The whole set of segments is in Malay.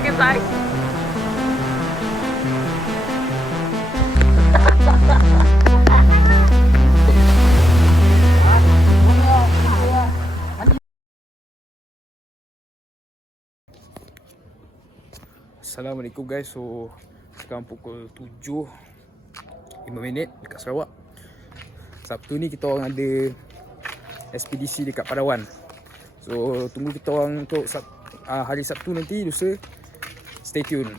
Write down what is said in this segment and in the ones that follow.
Sakit tay. Assalamualaikum guys. So sekarang pukul 7:05 dekat Sarawak. Sabtu ni kita orang ada ekspedisi dekat Padawan. So tunggu kita orang untuk hari Sabtu nanti, lusa. Stay tune.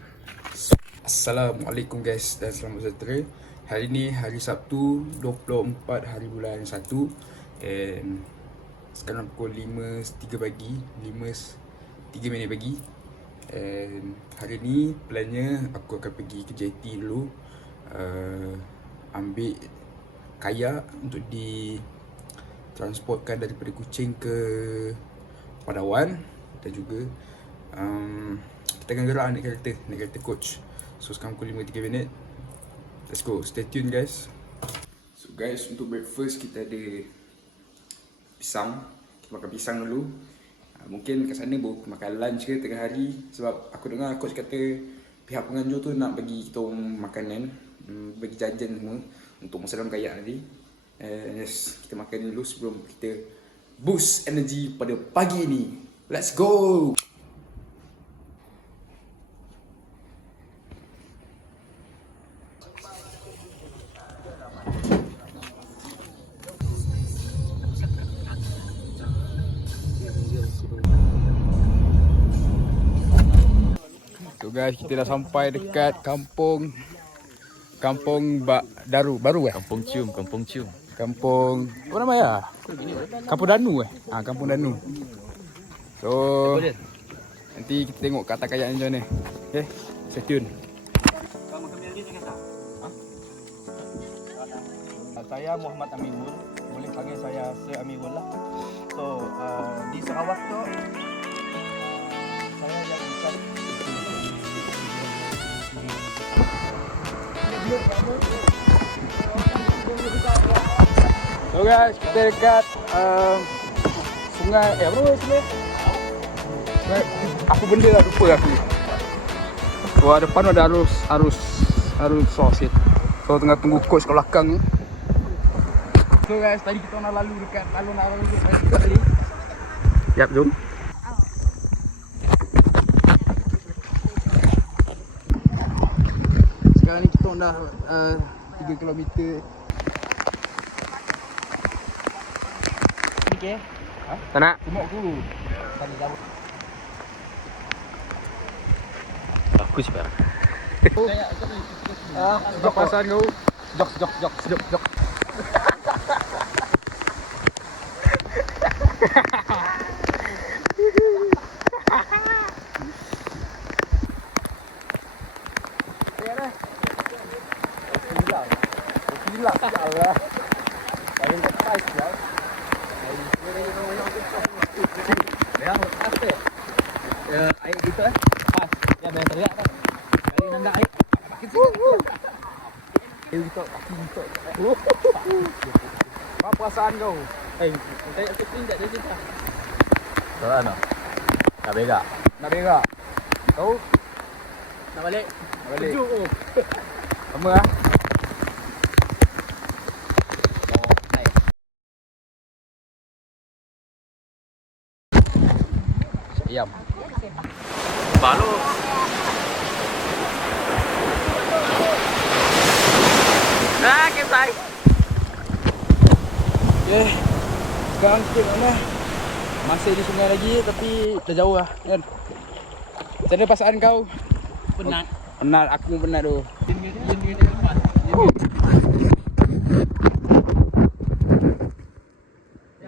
Assalamualaikum guys dan selamat sejahtera. Hari ni hari Sabtu 24 hari bulan 1 and sekarang pukul 5.03 pagi, 5.03 pagi. And hari ni plannya aku akan pergi ke JT dulu, ambil kayak untuk ditransportkan daripada Kuching ke Padawan. Dan juga kita akan gerak naik kereta coach. So sekarang pukul 5.03. Let's go, stay tune guys. So guys, untuk breakfast kita ada pisang. Kita makan pisang dulu. Mungkin kat sana baru makan lunch ke tengah hari. Sebab aku dengar coach kata pihak penganjur tu nak bagi kita makanan, bagi jajan semua untuk masa dalam kayak nanti. Yes, kita makan dulu sebelum kita boost energy pada pagi ni. Let's go! So guys, kita dah sampai dekat kampung Daru, baru Kampung Cium. Kampung apa nama ya? Kampung Danu Kampung Danu. So nanti kita tengok kat atas kayak macam mana. Okay, stay tune. Saya Muhammad Amirul, boleh panggil saya Sir Amirul lah. So di Sarawak tu saya yang besar. So guys, kita dekat sungai, apa nama sungai? Apa benda lah, lupa aku. Wah, depan ada arus sosit. So tengah tunggu coach kat belakang ni. So guys, tadi kita nak lalu dekat alun-alun tadi. Yap, jom. Sekarang ni kita dah 3 km. Okay. Tak nak? Tengok dulu. Aku siapa? Jok pasan kau. Jok. Gila, Allah. Paling kepas lah. Ya, apa? Air gitu pas. Ya bayar teriak kan. Kali nanggak air. Makin sikit. Gitu, makin gitu. Apa perasaan kau? Saya cooking tak ada cerita. Salah nak. Nak berak. Kau? Nak balik. Sejuk tu. Sama ah. Ayam. Balu. Kem tay. Okay. Sekarang kita mana? Masih di sungai lagi tapi dah jauh lah kan. Macam mana perasaan kau? Penat. Penat, aku pun penat tu.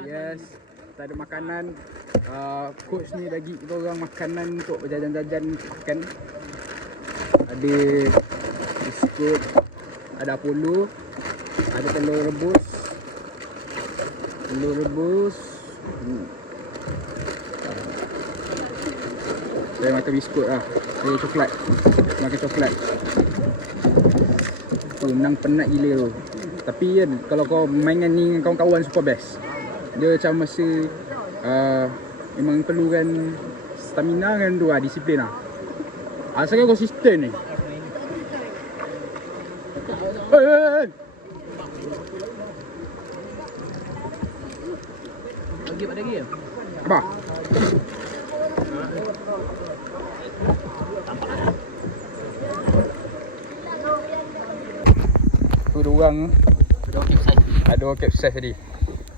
Yes, kita ada makanan. Coach ni bagi kita orang makanan untuk jajan-jajan makan. Ada biskut, ada Apollo, ada telur rebus. Saya makan biskut lah. Saya coklat. Makan coklat. Nang penat gila tu. Tapi kan kalau kau main dengan ni kawan-kawan super best. Dia macam masa memang perlukan stamina kan tu lah, disiplin lah. Asalnya konsisten ni. Hei. Lagi pada lagi ya? Apa? Tu ada orang. Ada orang capsize tadi.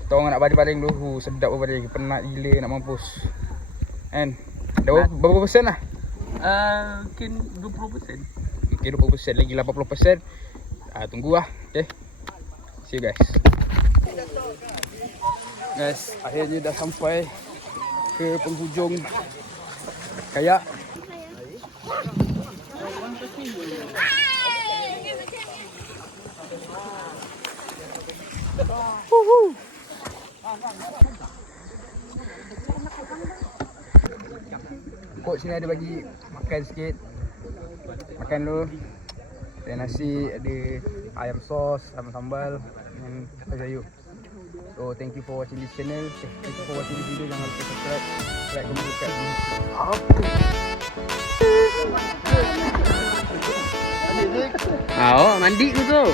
Kita orang nak baling-baling dulu. Sedap baling. Penat gila nak mampus. Kan? Dah berapa persen lah? Mungkin 20%. Mungkin 20% lagi 80%. Tunggu lah. Okay. See you guys. Guys, akhirnya dah sampai ke penghujung kayak. Coach sini ada bagi makan sikit. Makan dulu. Ada nasi, ada ayam sos, ayam sambal dan sayur. So thank you for watching this channel. Thank you for watching this video. Jangan lupa subscribe, like, comment, dekat sini. Oh, mandi tu.